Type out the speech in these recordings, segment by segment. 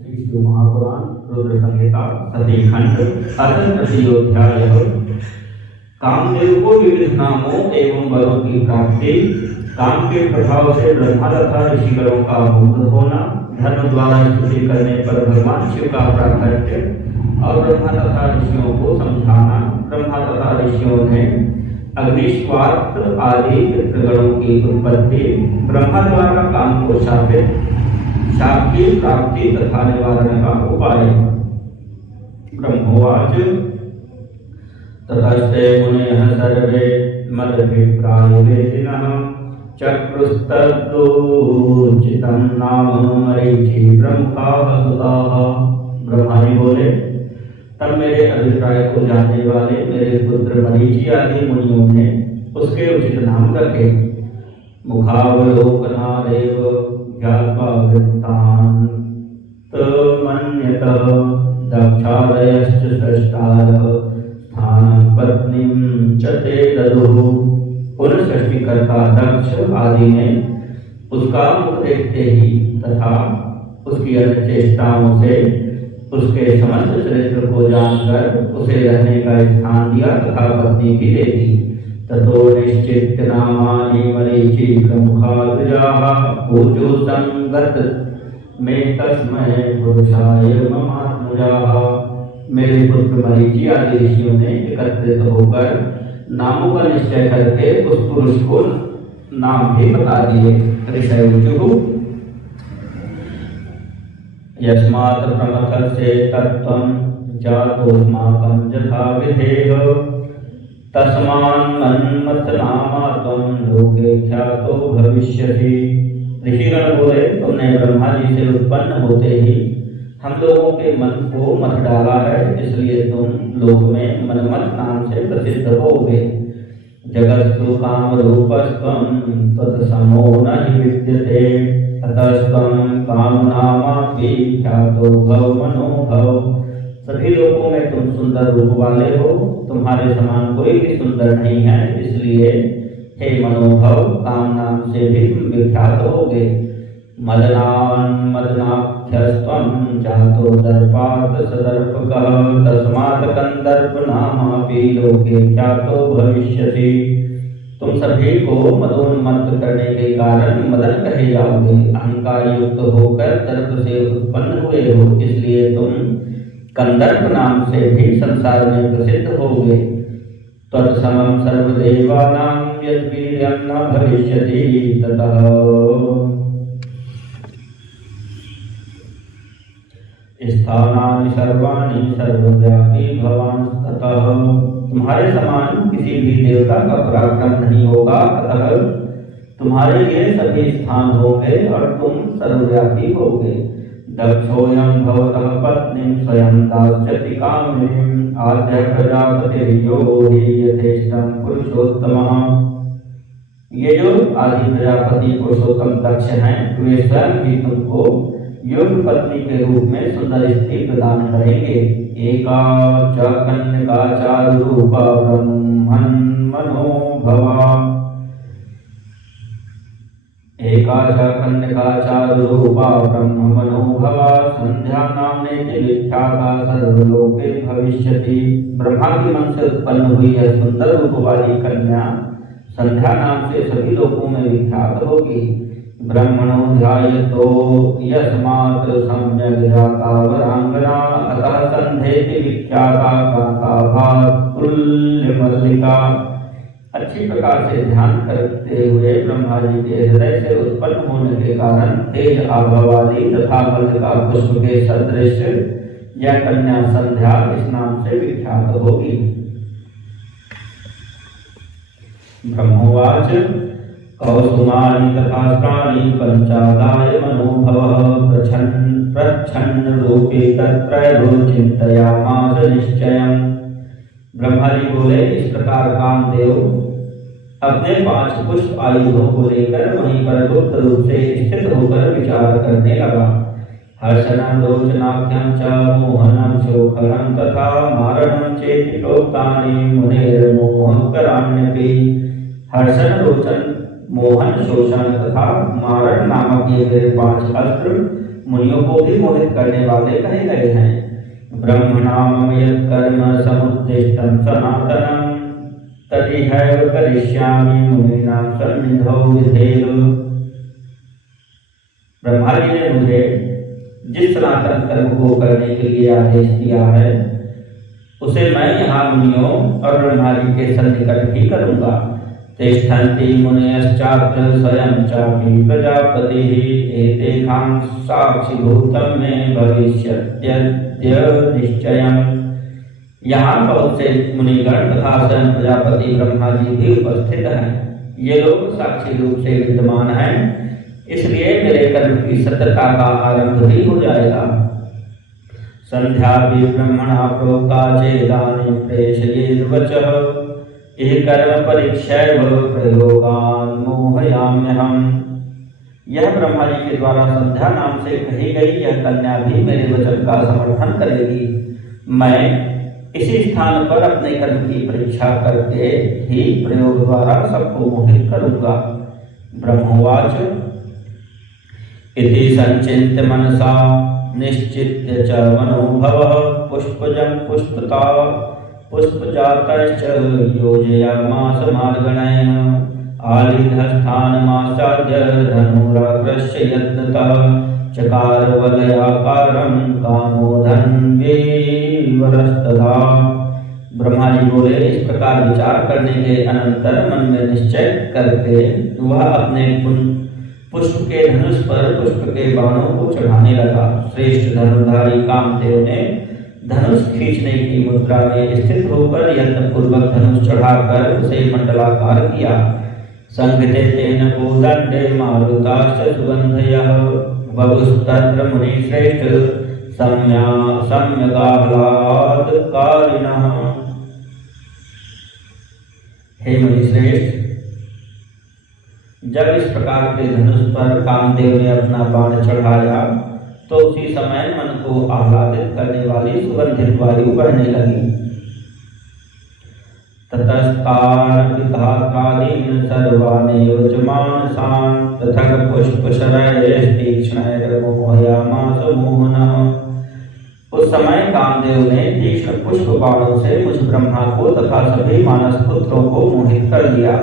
श्री शिव महापुराण रुद्र संहिता सती खंड अथ तृतीयोध्याय। कामदेव को विविध नामों एवं वरों की प्राप्ति, काम के प्रभाव से ब्रह्मा तथा ऋषिगणों का मुग्ध होना, धर्म द्वारा स्तुति करने पर भगवान शिव का प्राकट्य और ब्रह्मा तथा ऋषियों को समझाना। ब्रह्मा तथा ऋषियों ने अग्निश्वात आदि पितृगणों की उत्पत्ति, ब्रह्मा द्वारा काम को शापित, शाप की प्राप्ति तथा निवारण का उपाय। ब्रह्मोवाच ततस्ते मुनयः सर्वे मदभिप्रायवेदिनः चक्रुस्तदूर्जितं नाम मरीचि ब्रह्मकाः सुताः। ब्रह्मा जी बोले, तब मेरे अभिप्राय को जानने वाले मेरे पुत्र मरीचि आदि मुनियों ने उसके उचित नाम रखे। मुखावलोकनादेव ज्ञात्वा वृत्तान् तमन्यतः दक्षादयश्च सृष्टारः स्थानं पत्नीं च ते ददुः। पुनः सृष्टिकर्ता दक्ष आदि ने उसका मुख देखते ही तथा उसकी अन्य चेष्टाओं से उसके समस्त चरित्र को जानकर उसे रहने का स्थान दिया तथा पत्नी भी दे दी। ततो निश्चित्य नामानि मरीचि प्रमुखाद्विजाः पूजो संगत में तस्मै पुरुषाय ममात्मजाः। मेरे पुत्र मरीचि आदि ऋषियों ने एकत्रित होकर नामों का निश्चय करके उस पुरुष को नाम भी बता दिए। ऋषयुः यस्मात् प्रमथस्य तत्त्वं जातोऽस्माकं यथा विधेः तस्मान्मन्मथनामा त्वं लोके ख्यातो भविष्यसि। ऋषिगण बोले, तुमने ब्रह्मा जी से उत्पन्न होते ही हम लोगों के मन को मथ डाला है, इसलिए तुम लोक में मनमथ नाम से प्रसिद्ध होगे। जगत्सु कामरूपस्त्वं तत्समो न हि विद्यते अतस्त्वं कामनामापि ख्यातो भव मनोभव। सभी लोगों में तुम सुंदर रूप वाले हो, तुम्हारे समान कोई भी सुंदर नहीं है, इसलिए हे मनोभव काम नाम से भी तुम विख्यात होगे। मदनाख्यस्त्वं जातो दर्पात् सदर्पकः तस्मात् कंदर्पनामापि लोके ख्यातो भविष्यसि। तुम सभी को मदोन्मत्त करने के कारण मदन कहे जाओगे। अहंकार युक्त होकर दर्प से उत्पन्न हुए हो, इसलिए तुम कंदर्प नाम से भी संसार में प्रसिद्ध होगे। तत्समं सर्वदेवानां यद्वीर्यं न भविष्यति ततः स्थानानि सर्वाणि सर्वव्यापी भवान् ततः। तुम्हारे समान किसी भी देवता का पराक्रम नहीं होगा, अतः तुम्हारे लिए सभी स्थान होंगे और तुम सर्वव्यापी होगे। दक्षोऽयं भवतः पत्नीं स्वयं दास्यति कामिनीम् आद्य प्रजापतिर्यो हि यथेष्टं पुरुषोत्तमः। ये जो आदि प्रजापति पुरुषोत्तम दक्ष हैं, वे स्वयं ही तुमको योग्य पत्नी के रूप में सुंदर स्त्री प्रदान करेंगे। एका च कन्यका चारुरूपा ब्रह्मन् मनोभवा एका च कन्यका चारुरूपा ब्रह्म मनोभवा संध्या नाम्नेति विख्याता सर्वलोके भविष्यति। ब्रह्मा के मन से उत्पन्न हुई यह सुंदर रूप वाली कन्या संध्या नाम से सभी लोकों में विख्यात होगी। ब्रह्मणो ध्यायतो यस्मात् सम्यग् जाता वरांगना अतः संध्येति विख्याता कांता तुल्यमल्लिका। अच्छी प्रकार से ध्यान करते हुए ब्रह्मा जी के हृदय से उत्पन्न होने के कारण तेज आभा वाली तथा मल्लिका पुष्प के सदृश यह कन्या संध्या इस नाम से विख्यात होगी। ब्रह्मोवाच कौसुमानि तथास्त्राणि पंचादाय मनोभवः प्रच्छन्न रूपे तत्रैव चिन्तयामास निश्चयम्। ब्रह्मा जी बोले, इस प्रकार कामदेव अपने 5 पुष्प आयुधों को लेकर वहीं पर गुप्त रूप से स्थित होकर विचार करने लगा। हर्षणं रोचनाख्यं च मोहनं शोकनं तथा मारणं चेति प्रोक्तानि मुनेर्मोहकराण्यपि। हर्षण रोचन मोहन शोषण तथा मारण नामक ये मेरे 5 अस्त्र मुनियों को भी मोहित करने वाले कहे गए हैं। ब्रह्मणाम यत् कर्म समुद्दिष्टं सनातनं तदिहैव करिष्यामि मुनीनां सन्निधौ विधेय। ब्रह्मा जी ने मुझे जिस सनातन कर्म को करने के लिए आदेश दिया है उसे मैं यहाँ मुनियों और ब्रह्मा जी के सन्निकट ही करूँगा। तिष्ठन्ति मुनयश्चात्र स्वयं चापि प्रजापतिः एतेषां साक्षिभूतं मे भविष्यत्यद्य निश्चयम्। यहाँ बहुत से मुनिगण तथा स्वयं प्रजापति ब्रह्मा जी भी उपस्थित हैं। ये लोग साक्षी रूप से विद्यमान हैं, इसलिए मेरे कर्म की सत्यता का आरंभ भी हो जाएगा। संध्या भी ब्रह्मणा प्रोक्ता चेदानीं प्रेषयेद् वचः इह कर्म परीक्षैव प्रयोगान् मोहयाम्यहम्। यह ब्रह्मा जी के द्वारा संध्या नाम से कही गई यह कन्या भी मेरे वचन का समर्थन करेगी। मैं इसी स्थान पर अपने कर्म की परीक्षा करके ही प्रयोग द्वारा सबको मोहित करूंगा। ब्रह्मोवाच इति संचिन्त्य मनसा निश्चित्य च मनोभवः पुष्पजं पुष्पता पुष्पजातश्च योजयामास मार्गणैः आलिधस्थानमासाद्य धनुराग्रस्य यत्नतः चकार वलयाकारं कामोधन्वीवरस्तदा। ब्रह्मा जी बोले, इस प्रकार विचार करने के अनंतर मन में निश्चय करके वह अपने पुष्प के धनुष पर पुष्प के बाणों को चढ़ाने लगा। श्रेष्ठ धनुर्धारी कामदेव ने धनुष खींचने की मुद्रा में स्थित होकर यत्न पूर्वक धनुष चढ़ाकर उसे मंडलाकार किया। संघते तेन कोदंडे मारुताश्च सुगंधयः बभुस्तत्र मुनिश्रेष्ठ सम्यगाह्लादकारिणः। हे मुनिश्रेष्ठ, जब इस प्रकार के धनुष पर कामदेव ने अपना बाण चढ़ाया तो उसी समय मन को आह्लादित करने वाली सुगंधित वायु बहने लगी। ततस्तान् विधात्रादीन् सर्वानेव च मानसान् पृथक् पुष्पशरैस्तीक्ष्णैर् मोहयामास मोहनः। उस समय कामदेव ने तीक्ष्ण पुष्प बाणों से मुझ ब्रह्मा को तथा सभी मानस पुत्रों को मोहित कर दिया।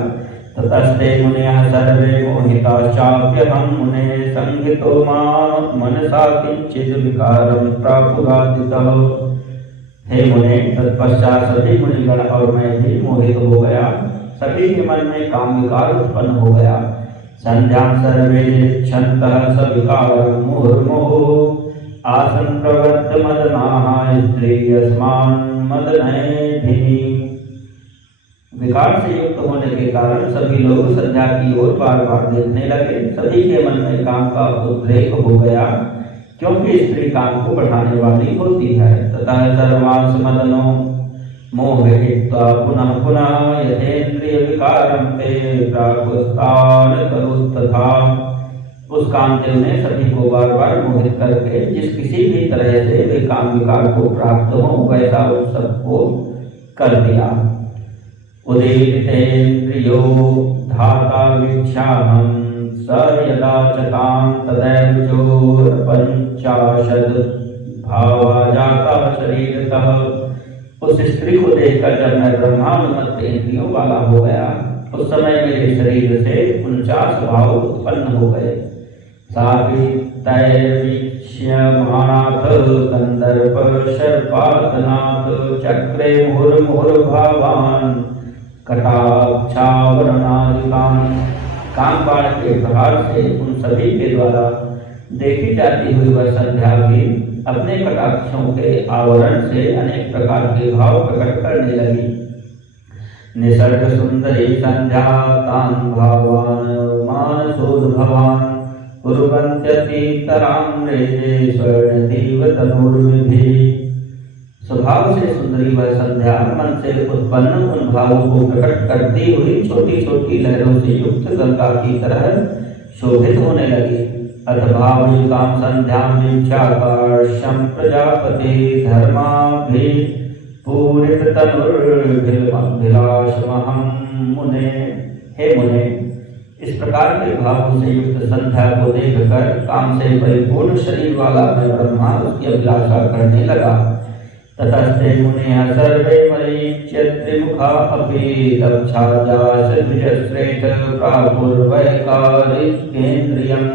ततस्ते मुनयः सर्वे मोहिताश्चाप्यहं मुने संहितो मनसा किंचित् विकारं प्रापुरादितः। हे मुने, तत्पश्चात सभी मुनिगण और मैं भी मोहित हो गया। सभी के मन में काम विकार उत्पन्न हो गया। संध्यां सर्वे निरीक्षन्तः सविकारं मुहुर्मुहुः आसन् प्रवृत्त मदनाः स्त्रियस्मान् मदनैधिनी। विकार से युक्त होने के कारण सभी लोग संध्या की ओर बार बार देखने लगे। सभी के मन में काम का उद्रेक हो गया, क्योंकि स्त्री काम को बढ़ाने वाली होती है। ततः सर्वांस मदनो मोहित्वा पुनः पुनः यथेन्द्रिय विकारं ते प्राकुस्तान करुस्तथा। उस कामदेव ने सभी को बार बार मोहित करके जिस किसी भी तरह से वे काम विकार को प्राप्त हो वैसा उन सबको कर दिया। उदीरितेन्द्रियो धाता वीक्षाहं स यदा च तां तदैव चोरपञ्चाशद् भावा जाता शरीरतः। उस स्त्री को देखकर जब मैं ब्रह्मानुमत इंद्रियों वाला हो गया उस समय मेरे शरीर से 49 भाव उत्पन्न हो गए। सावितैर्वीक्ष्यमाणाथ कंदर्प शर्पातनाथ चक्रे मुहुर्मुहुर्भावान् कटाक्षावरणादिकान्। कामबाण के प्रहार से उन सभी के द्वारा देखी जाती हुई वह संध्या भी अपने कटाक्षों के आवरण से अनेक प्रकार के भाव प्रकट करने लगी। निसर्ग सुंदरी संध्या तान भावान मानसोद्भवान कुर्वन्त्यतीतराम्रे स्वर्णदीव तनुर्विधि। स्वभाव से सुंदरी वह संध्या मन से उत्पन्न उन भावों को प्रकट करती हुई छोटी छोटी लहरों से युक्त गंगा की तरह शोभित होने लगी। अथभावयुतां संध्यां वीक्षाकार्ष्यं प्रजापति धर्माभि पूरिततनुर्भिलाषमहं मुने। हे मुने, इस प्रकार के भावों से युक्त संध्या को देखकर काम से परिपूर्ण शरीर वाला मैं ब्रह्मा उसकी अभिलाषा करने लगा। ततस्ते मुनिः सर्वे मरीच्य त्रिमुखा अपि दक्षाजास द्विजश्रेष्ठ प्रापुर्वैकारिकेन्द्रियम्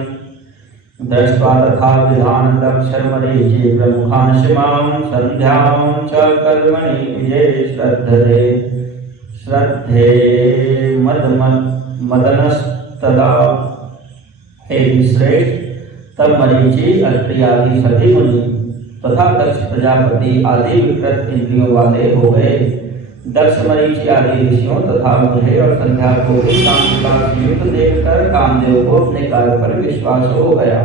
दृष्ट्वा तथा विधान दक्षमरीचि प्रमुखांशिमां संध्यां च कर्मणि विजय श्रद्धे मदनस्तदा। हे श्रेष्ठ, तब मरीचि अत्रि आदि सभी मुनि तथा दक्ष प्रजापति आदि विकृत इंद्रियों वाले हो गए। दक्ष मरीचि आदि ऋषियों तथा मुझे और संध्या को भी कामता युक्त देखकर कामदेव को अपने कार्य पर विश्वास हो गया।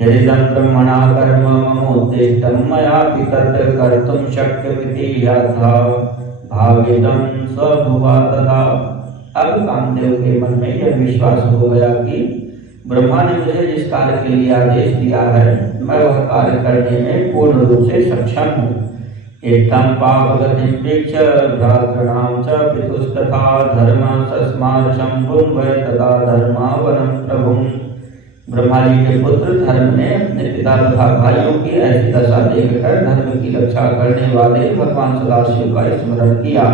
यदिदं ब्रह्मणा कर्म ममोद्दिष्टं मयापि तत् कर्तुं शक्यमिति यथा भावितं स्वभुवा तथा। अब कामदेव के मन में यह विश्वास हो गया कि ब्रह्मा ने मुझे जिस कार्य के लिए आदेश दिया है मैं वह कार्य करने में पूर्ण रूप से सक्षम हूँ। एतं पापगतिं वीक्ष्य भ्रातॄणां च पितुस्तथा धर्म सस्मार शंभुं वै तथा धर्मावनं प्रभुं। ब्रह्मा जी के पुत्र धर्म ने अपने पिता तथा भाइयों की ऐसी दशा देखकर धर्म की रक्षा करने वाले भगवान सदाशिव का स्मरण किया।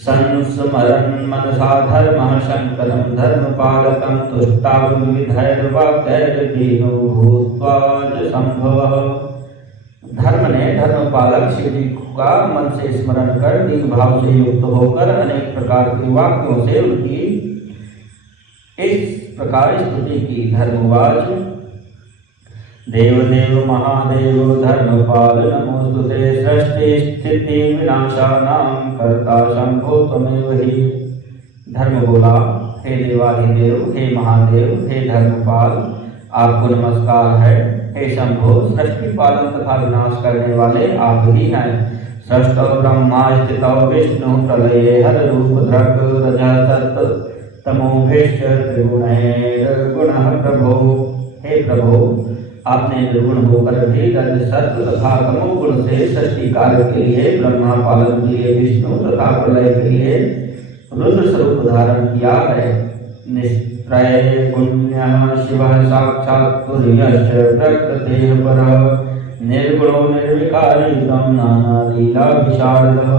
संस्मरन् मनसा धर्मः शंकरं धर्मपालकं तुष्टाविधैर्वाक्यैर्दीनो भूत्वा च संभवः। धर्म ने धर्मपालक शिव जी का मन से स्मरण कर दीन भाव से युक्त होकर अनेक प्रकार के वाक्यों से उनकी इस प्रकार स्तुति की। धर्मवाच देवदेव महादेव धर्मपाल नमोस्तुते सृष्टि स्थिति विनाशानां कर्ता शंभो त्वमेव हि। धर्म बोला, हे देवाधिदेव, हे महादेव, हे धर्मपाल, आपको नमस्कार है। हे शंभो, सृष्टि पालन तथा विनाश करने वाले आप ही हैं। सृष्टौ ब्रह्मा स्थितौ विष्णु प्रलये हर रूप धृक रजः सत् तमोभिश्च त्रिगुणैर्गुणः प्रभो। हे प्रभो, आपने निर्गुण होकर भी रज सत्व तथा तमो गुण से सृष्टि कार्य के लिए, ब्रह्मा पालन के लिए विष्णु तथा प्रलय के लिए रुद्र स्वरूप धारण किया है। निस्त्रय पुण्यः शिवः साक्षात् तुर्यश्च प्रकृतेः परः निर्गुणो निर्विकारी तं नाना लीला विशारदः।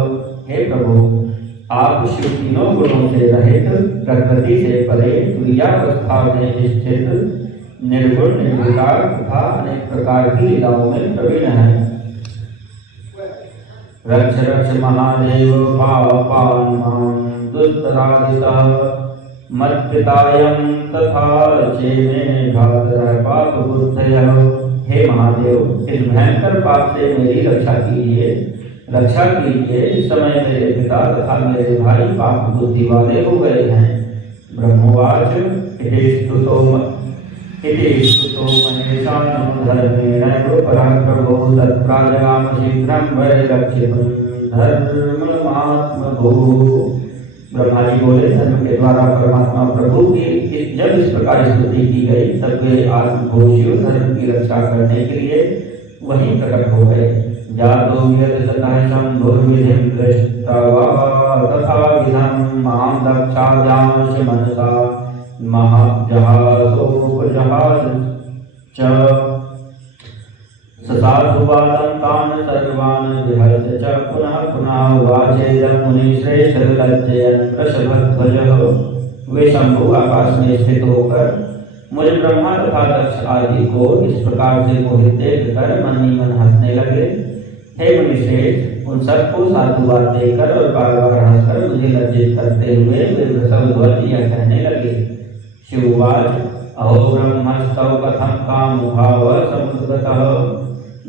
हे प्रभु, आप शिव तीनों गुणों से रहित, प्रकृति से परे, तुर्यावस्था में स्थित, निर्गुण निर्विकार तथा अनेक प्रकार की लीलाओं में प्रवीण है। रक्ष रक्ष महादेव पापान् मां दुष्टराजितः मत्पितायं तथा चेमे भ्रातरः पापबुद्धयः। हे महादेव, इस भयंकर पाप से मेरी रक्षा कीजिए। इस समय मेरे पिता तथा मेरे भाई पाप बुद्धि वाले हो गए हैं। ब्रह्मवाच इति स्तुतो महेशानो धर्मेण पराक्रमो तत्प्राजयाम शीघ्रं वै रक्षितुं धर्ममात्मभूः। ब्रह्मा जी बोले, धर्म के द्वारा परमात्मा प्रभु की जब इस प्रकार स्तुति की गई तब वे आत्मघोषियों धर्म की रक्षा करने के लिए वहीं प्रकट हो गए। जातो विरततः शंभुर्विधिं दृष्ट्वा तथा विधं मां दक्षाजांश मनसा महाजहासोपजहास च ससाधुवादं तान् सर्वान् विहर्य च पुनः पुनः वाचेदं मुनिश्रेष्ठ लज्जयन् वृषभध्वजः। वे शंभु आकाश में स्थित होकर मुझे ब्रह्मा तथा दक्ष आदि को इस प्रकार से मोहित देखकर मन ही मन हंसने लगे। हे मुनिश्रेष्ठ, उन सबको साधुवाद देकर और बार बार हंसकर मुझे लज्जित करते हुए वे वृषभध्वज यह कहने लगे। शिववाच अहो ब्रह्मस्तौ कथं कामभावः समुद्गतः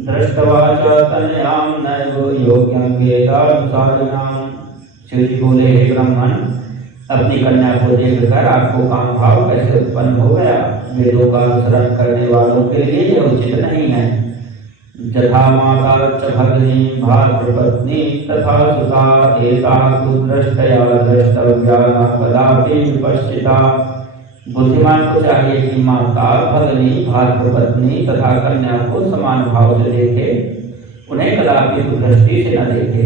दृष्ट्वा च तनयां नैव योग्यं वेदानुसारिणां। शिव जी बोले, हे ब्राह्मण, अपनी कन्या को देखकर आपको काम भाव कैसे उत्पन्न हो गया? वेदों का अनुसरण करने वालों के लिए यह उचित नहीं है। जथा माता च भगिनी भातृपत्नी तथा सुता एता तु दृष्टया द्रष्टव्या न कदापि विपश्चिता। बुद्धिमान को चाहिए कि माता, भगिनी, भातृपत्नी तथा कन्या को समान भाव से देखे, उन्हें कदापि दृष्टि से न देखे।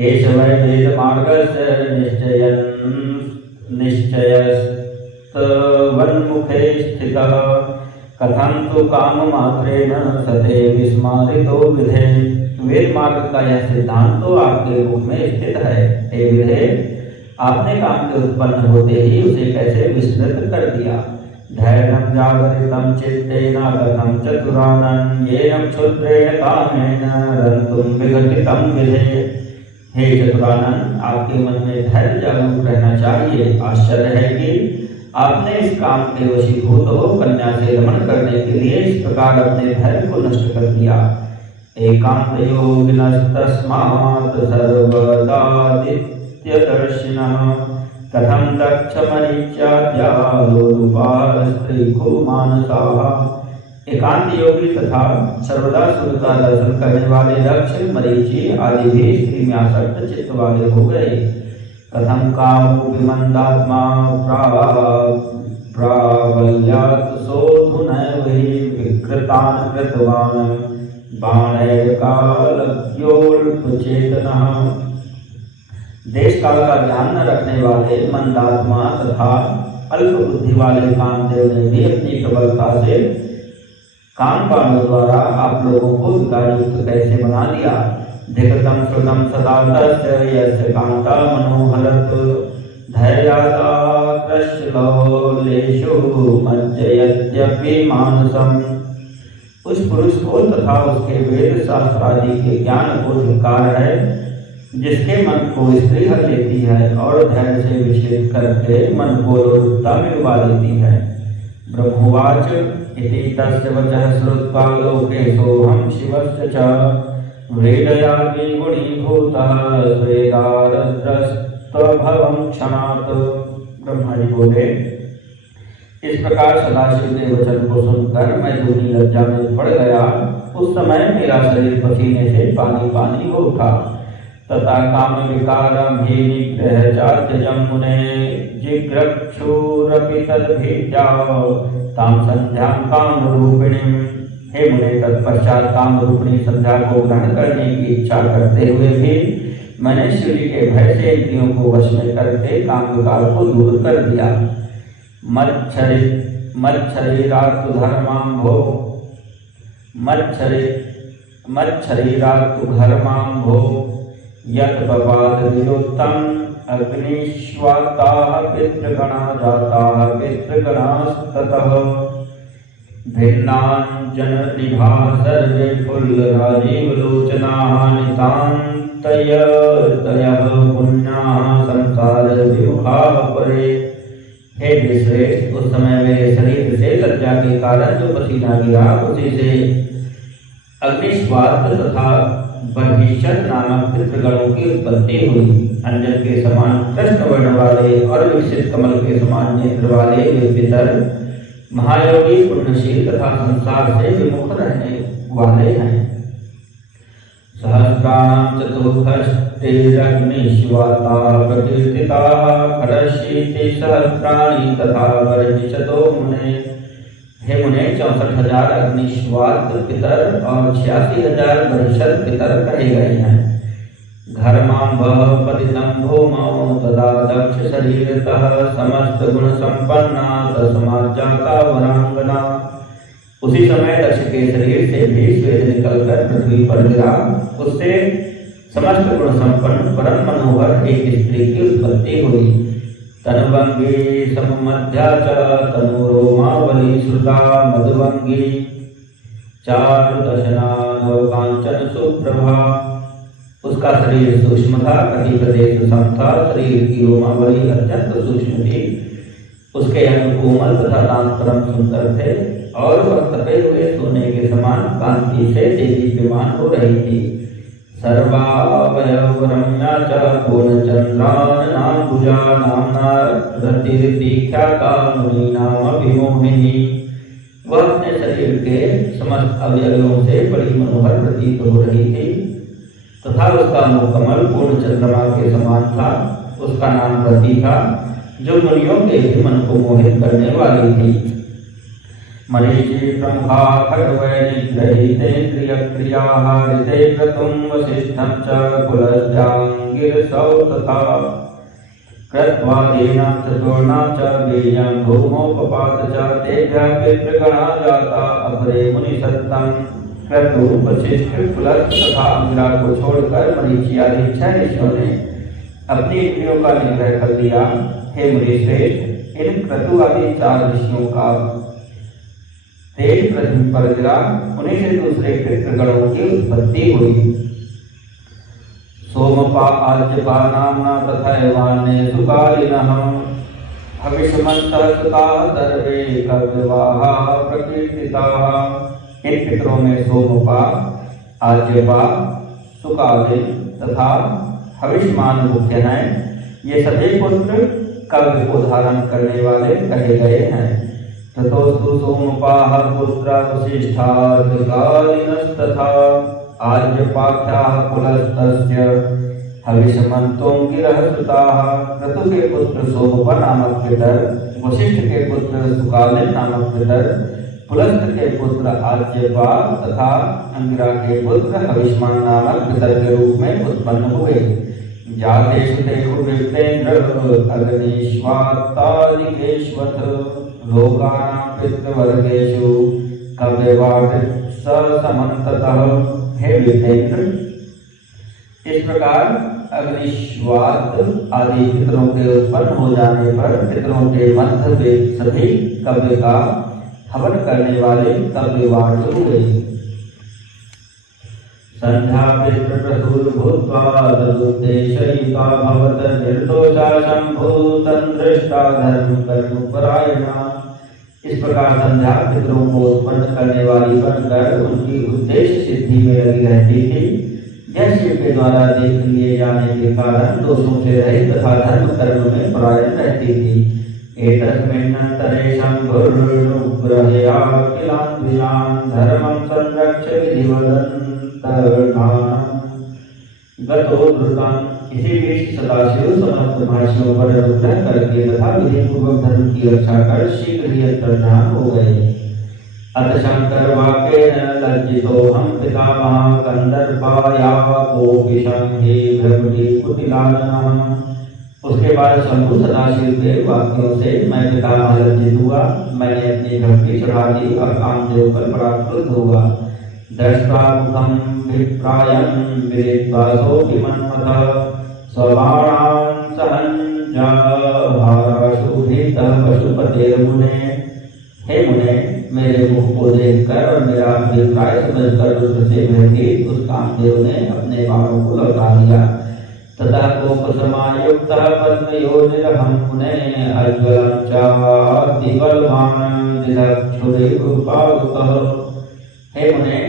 एष वै वेद मार्गस्य निश्चयन् निश्चयस्तवन्मुखे स्थितः कथं तु काममात्रेण सते विस्मारितो विधे। वेद मार्ग का यह सिद्धांत तो आपके रूप में स्थित है। हे विधे, आपने काम के उत्पन्न होते ही उसे कैसे विस्मृत कर दिया। धैर्यं जागरितं चित्तेन कथं चतुरानन् येन क्षुद्रेण कामेन रन्तुं विघटितं विधे। हे चतुरानन, आपके मन में धैर्य जागरूक रहना चाहिए। आश्चर्य है कि आपने इस काम के वशीभूत हो कन्या से रमण करने के लिए इस प्रकार अपने धैर्य को नष्ट कर दिया। एकांत योगिनस्तस्मात् सर्वदादित्यदर्शिनः कथं दक्षमरीच्याद्यालोलुपास्त्रीकुमानसाः। एकांत योगी तथा सर्वदा सूर्य का दर्शन करने वाले दक्ष, मरीचि आदि भी स्त्री में आसक्त चित्त वाले हो गए। कथम कामोऽभिमन्दात्मा प्राबल्यात् सोऽधुनैव हि विकृतान् कृतवान् बाणैर्कालज्ञोऽल्पचेतनः। देश काल का ज्ञान न रखने वाले मंदात्मा तथा अल्प बुद्धि वाले कामदेव ने भी अपनी प्रबलता से काम बाणों द्वारा आप लोगों को विकारयुक्त कैसे बना दिया। धिकतम श्रुतम सदा तस्य यस्य कांता मनोहरत धैर्यादात्रश्लोलेषु मज्जयत्यपि मानसम। उस पुरुष को तथा उसके वेद शास्त्र आदि के ज्ञान को धिक्कार है, जिसके मन को स्त्री हर लेती है और धैर्य से विच्छेद करके मन को रोगता में डुबा देती है। ब्रह्मोवाच इति तस्य वचः श्रुत्वा लोके सोऽहं शिवस्य च व्रीडयामि गुणीभूतः स्वेदारद्रस्त्वभवं क्षमात्। ब्रह्मा जी बोले, इस प्रकार सदाशिव के वचन को सुनकर मैं दूनी लज्जा में पड़ गया। उस समय मेरा शरीर पसीने से पानी पानी हो उठा। तथा काम विकारं हि निग्रह चात्यजं मुने जिघ्रक्षुरपि तद्भीत्या तां संध्यां कामरूपिणीं। हे मुने, तत्पश्चात काम रूपिणी संध्या को ग्रहण करने की इच्छा करते हुए भी मैंने शिव जी के भय से इंद्रियों को वश में करके काम विकार को दूर कर दिया। मच्छरीरातु धर्मांभो घर्मांभो यत् पपाद विरुद्धं अग्निश्वाताः पितृगणा जाताः पितृगणास्ततः भिन्नाञ्जननिभाः सर्वे फुल्लराजीवलोचनाः नितान्तयतयः पुण्याः संसारविमुखाः परे। हे विश्वेश, उस समय मेरे शरीर से लज्जा के कारण जो पसीना गिरा उसी से अग्निश्वात तथा बर्हिषद नामक पितृगणों की उत्पत्ति हुई। अंजन के समान कृष्ण वर्ण वाले और विकसित कमल के समान नेत्र वाले वे पितर महायोगी पुण्यशील तथा संसार से विमुख रहने वाले हैं। सहस्राणां चतुष्षष्टिरग्निश्वाता प्रकीर्तिताः खड्गशीति सहस्राणि तथा वर्षिषतो मुने। हे मुने, 64,000 अग्निश्वात पितर और 86,000 वर्षद पितर कहे गए हैं। घर्मांभः पतितं भूमौ तदा दक्ष शरीरतः समस्त गुण संपन्ना तस्मात् जाता वरांगना। उसी समय दक्ष के शरीर से भी श्वेत निकलकर पृथ्वी पर गिरा। उससे समस्त गुण संपन्न परम मनोहर एक स्त्री की उत्पत्ति हुई। तनुवंगी सममध्या च तनुरोमावली श्रुता मधुवंगी चारुदशना कांचन सुप्रभा। उसका शरीर सूक्ष्म था, कटी प्रदेश सम था, शरीर की रोमावली अत्यंत सूक्ष्म थी। उसके अंग कोमल तथा दांत परम सुंदर थे और वह तपे हुए सोने के समान कांति से देदीप्यमान हो रही थी। सर्वावयवरम्या च पूर्णचंद्राननाम्बुजा नाम्ना रतिर्दीख्याता मुनीनामपि मोहिनी। वह अपने शरीर के समस्त अवयवों से बड़ी मनोहर प्रतीत हो रही थी तथा उसका मुखकमल पूर्ण चंद्रमा के समान था। उसका नाम रति था, जो मुनियों के भी मन को मोहित करने वाली थी। मरीचि प्रमुखा खड्गवैनिग्रहीतेन्द्रियक्रियाः ऋते क्रतुं वसिष्ठं च कुलस्याङ्गिरसौ तथा कृत्वा दीनां चतुर्णां च बीजं भूमोपपात च तेभ्यः पितृगणा जाता अपरे मुनिसत्तं। क्रतु, वशिष्ठ, पुलस्त्य तथा अंगिरा को छोड़कर मरीचि आदि 6 ऋषियों ने अपनी इंद्रियों का निग्रह कर दिया। हे मुनिश्रेष्ठ, इन क्रतु आदि 4 ऋषियों का तेज पृथ्वी पर गिरा, उन्हीं से दूसरे पितृगणों की उत्पत्ति हुई। सोमपा आज्यपा नामना तथैवान्ये सुकालिनः हविष्मन्तः सुताः सर्वे कव्यवाहाः प्रकीर्तिताः। इन पितरों में सोमपा, आज्यपा, सुकालिन तथा हविष्मान मुख्य हैं। ये सभी पुत्र कव्य को धारण करने वाले कहे गए हैं। ततोस्तु सोमपाः पुत्रा वसिष्ठाः सुकालिनस्तथा आज्यपाख्याः पुलस्तस्य हविष्मन्तोऽङ्गिरः सुताः। क्रतु के पुत्र सोमपा नामक पितर, वशिष्ठ के पुत्र सुकालिन नामक पितर, पुलस्त के पुत्र आज्यपा तथा अंगिरा के पुत्र हविष्मान नामक पितर के रूप में उत्पन्न हुए। जातेषु तेषु विप्रेन्द्र अग्निष्वात्तादिकेष्वथ लोकानां पितृवर्गेषु कव्यवाट समन्ततः। हे विप्रेन्द्र, इस प्रकार अग्निश्वात आदि पितरों के उत्पन्न हो जाने पर पितरों के मध्य में सभी कव्य का हवन करने वाले कव्यवाट हुए। संध्या पितृप्रसूर भूत्वा तदुद्देशयिता भवत निर्दोषा शंभो संदृष्टा धर्म कर्मपरायणा। इस प्रकार संध्या पितरों को उत्पन्न करने वाली बनकर उनकी उद्देश्य सिद्धि में लगी रहती थी। यह शिव के द्वारा देख लिए जाने के कारण दोषों से रहित तथा धर्म कर्म में परायण रहती थी। एतस्मिन्नन्तरे शंभुर्नुग्रहया किलान्विषां धर्मं संरक्ष्य विधिवदन्तर्धानम् गतो द्रुतं। इसी बीच सदाशिव समस्त भाषियों पर अनुग्रह करके तथा विधिपूर्वक धर्म की रक्षा कर शीघ्र ही अंतर्धान हो गए। अत शंकर वाक्येन लज्जितोऽहं पितामहः कंदर्पायाः कोपिशं हे भ्रमति कुटिलाननः। उसके बाद शंभु सदाशिव के वाक्यों से मैं पितामह लज्जित हुआ। मैंने अपनी भक्ति चढ़ा दी और कामदेव पर बड़ा क्रुद्ध हुआ। दृष्ट्वा मुखं विप्रायं विदित्वा सोऽपि मन्मथः स्वबाणान् सहञ्जाभाराशु भीतः पशुपतेर्मुने। हे मुने, मेरे मुख को देखकर और मेरा अभिप्राय समझकर रुद्र से भयभीत उस कामदेव ने अपने बाणों को लौटा दिया। तथा कोपसमायुक्तः पद्मयोनिरहं मुने अज्वलं चातिबलवान् दिदक्षुरिपावकः। हे मुने,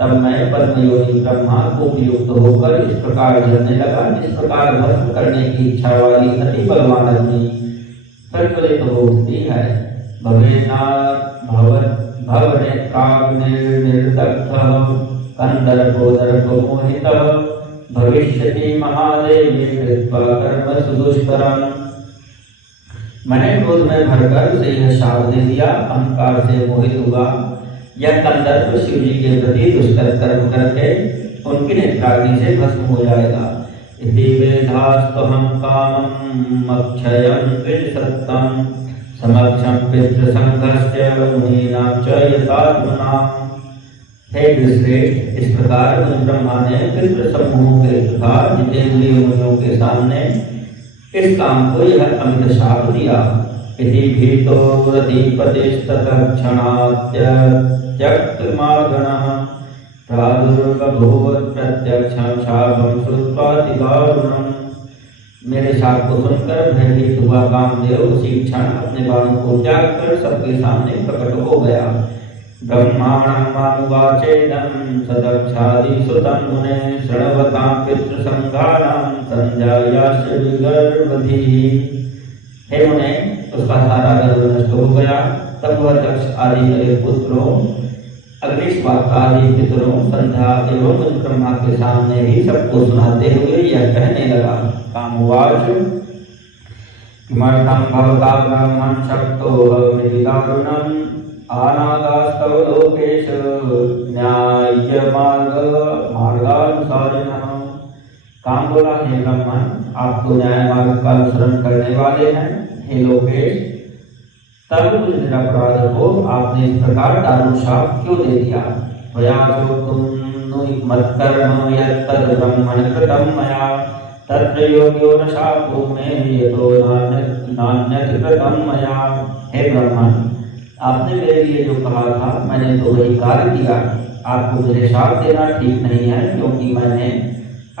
तब मैं पद्मयोनि ब्रह्मा कोपयुक्त होकर इस प्रकार जलने लगा जिस प्रकार भस्म करने की इच्छा वाली अति बलवान अग्नि प्रज्वलित हो उठती है। भवनेत्राग्निर्निर्दग्धः कंदर्पोदर्पमोहितः भविष्यति महादेवी कृत्वा कर्म सुदुष्करम्। मैंने क्रोध में भरकर उसे यह शाप दे दिया, अहंकार से मोहित हुआ। यह कंदर्प शिव जी के प्रति दुष्कर कर्म करके उनकी नेत्राग्नि से भस्म हो जाएगा। इति वेदास्तुहं कामं अक्षयं त्रिसत्तं समक्षं पितृसंघस्य मुनीनां च यथात्मनाम्। हे विश्रेष्ठ, इस प्रकार मुनि ब्रह्मा ने पितृ समूह के तथा जितेंद्रिय मुनियों के सामने इस काम को यह अमित शाप दिया। इति भीतो रतिपतिस्ततः क्षणात्यक्तमार्गणः प्रादुर्बभूव प्रत्यक्षं शापं श्रुत्वातिदारुणम्। मेरे शाप को सुनकर भयभीत हुआ कामदेव उसी क्षण अपने बाणों को त्याग कर सबके सामने प्रकट हो गया। ब्रह्माणं मामुवाचेदं सदक्षादिसुतं मुने शृण्वतां पितृसंघानां संजायास्य विगर्वधिः। हे मुने, उसका सारा गर्व नष्ट हो गया। तब वह दक्ष आदि मेरे पुत्रों, अग्निश्वात आदि पितरों, संध्या एवं उस ब्रह्मा के सामने ही सबको सुनाते हुए यह कहने लगा। कामुवाच किमर्थं भवता ब्रह्मन् शक्तोऽहमिति दारुणम् आनागास्तव लोकेश न्याय्यमार्गानुसारिणः। काम बोला, हे ब्रह्मन, आप तो न्याय मार्ग का अनुसरण करने वाले हैं। हे लोकेश, तब उस निरपराध को आपने इस प्रकार दारुण शाप क्यों दे दिया? त्वया चोक्तुं मत्कर्म यत्तद् ब्रह्मण कृतं मया तत्र योग्यो न शापो मे यतो नान्यत् कृतं मया। हे ब्रह्मन, आपने मेरे लिए जो कहा था मैंने तो वही कार्य किया। आपको मुझे शाप देना ठीक नहीं है, क्योंकि मैंने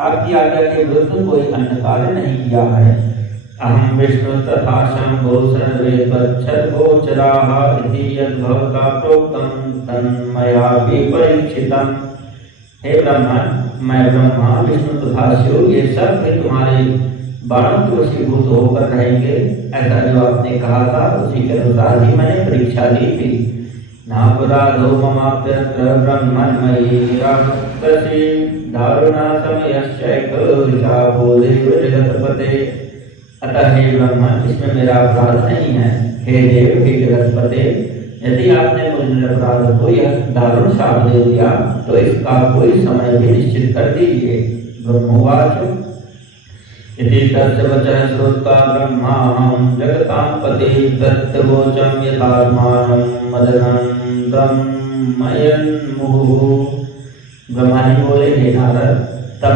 आपकी आज्ञा के विरुद्ध कोई अन्य कार्य नहीं किया है। अहं विष्णु तथा शंभो सर्वे त्वच्छद्गोचराः इति यद्भवता प्रोक्तं तन्मयापि परीक्षितम्। हे ब्रह्मन, मैं ब्रह्मा विष्णु तथा शिव ये सब भी तुम्हारे बाणों के वशीभूत होकर रहेंगे, ऐसा जो आपने कहा था उसी के अनुसार ही मैंने परीक्षा ली थी। नापराधो ममाप्यत्र ब्रह्मन्मयि निराकृतस्य दारुणा समयश्चैकशापो देव जगत्पते। अतः हे ब्रह्मन, इसमें मेरा अपराध नहीं है। हे देव, हे जगत्पते, यदि आपने मुझ निरपराध को यह दारुण शाप दे दिया तो इसका कोई समय भी निश्चित कर दीजिए। ब्रह्मोवाच इति तस्य वचः श्रुत्वा ब्रह्माहं जगतां पतिः तत्वोचं यथात्मानं मदनन्दं मयन्मुहुः। ब्रह्मा जी बोले, हे नारद, तब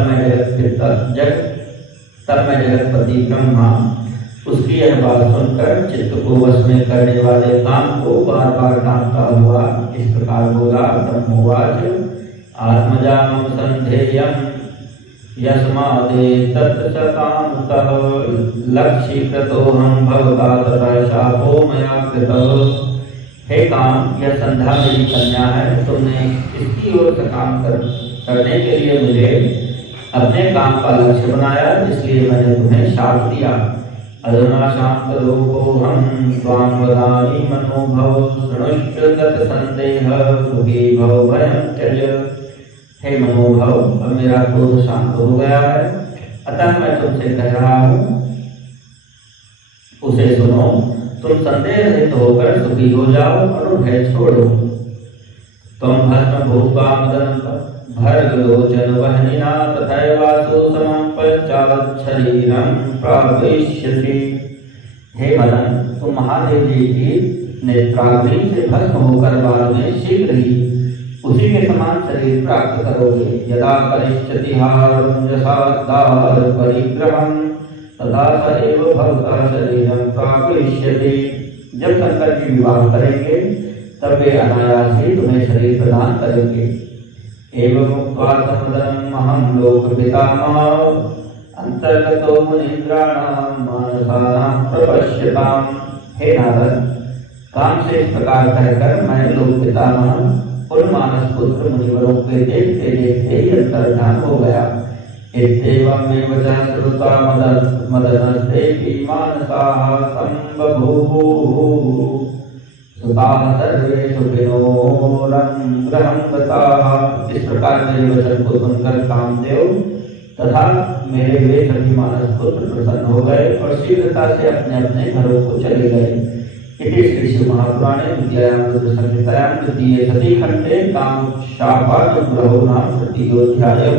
मैं जगतपति ब्रह्मा उसकी यह बात सुनकर चित्त को वश में करने वाले काम को बार बार डांटता हुआ इस प्रकार बोला। ब्रह्मोवाच आत्मजानं संधेयं यस्मादे तत्सकामतः लक्ष्यीकृतोऽहं भवता ततः शापो मया कृतः। हे काम, यह संध्या मेरी कन्या है। तुमने इसकी ओर सकाम करने के लिए मुझे अपने काम का लक्ष्य बनाया, इसलिए मैंने तुम्हें शाप दिया। अधुना शान्तरूपोऽहं त्वां वदामि मनोभव शृणुष्व गतसन्देहः सुखी भव भयं त्यज। हे मनोभव, अब मेरा क्रोध शांत हो गया है, अतः मैं तुमसे कह रहा हूँ, उसे सुनो। तुम संदेह रहित होकर सुखी हो जाओ और भय छोड़ो। तुम भस्म भूत्वा मदन भर्गलोचन वहनिना तथैवासो समं पश्चात् शरीरं प्रापयिष्यसि। हे मदन, तुम महादेव जी की नेत्राग्नि से भस्म होकर बाद में शीघ्र ही उसी के समान शरीर प्राप्त करोगे। यदा करिष्यति हारुञ्जसा दार परिग्रहं तथा स एव भवतः शरीरं प्रापयिष्यति। जब शंकर जी विवाह करेंगे तब वे अनायास ही तुम्हें शरीर प्रदान करेंगे। एवं उक्त्वा तमदन्महं लोकपितामहः अंतर्गतो मुनीन्द्राणां मानसानां प्रपश्यताम्। हे नारद, काम से इस प्रकार कहकर मैं लोकपितामह उन मानस पुत्र मुनिवरों के देखते देखते ही अंतर्धान हो गया। इत्येवं मे वचः श्रुत्वा मदनस्तेऽपि मानसाः सम्बभूवुः सुताः सर्वे सुखिनो गृहं गताः। इस प्रकार मेरे वचन को सुनकर कामदेव तथा मेरे वे सभी मानस पुत्र प्रसन्न हो गए और शीघ्रता से अपने अपने घरों को चले गए। इति श्री शिव महापुराणे विद्यायां संहितायां द्वितीये सती खंडे काम शापानुग्रहो नाम तृतीयोऽध्यायः।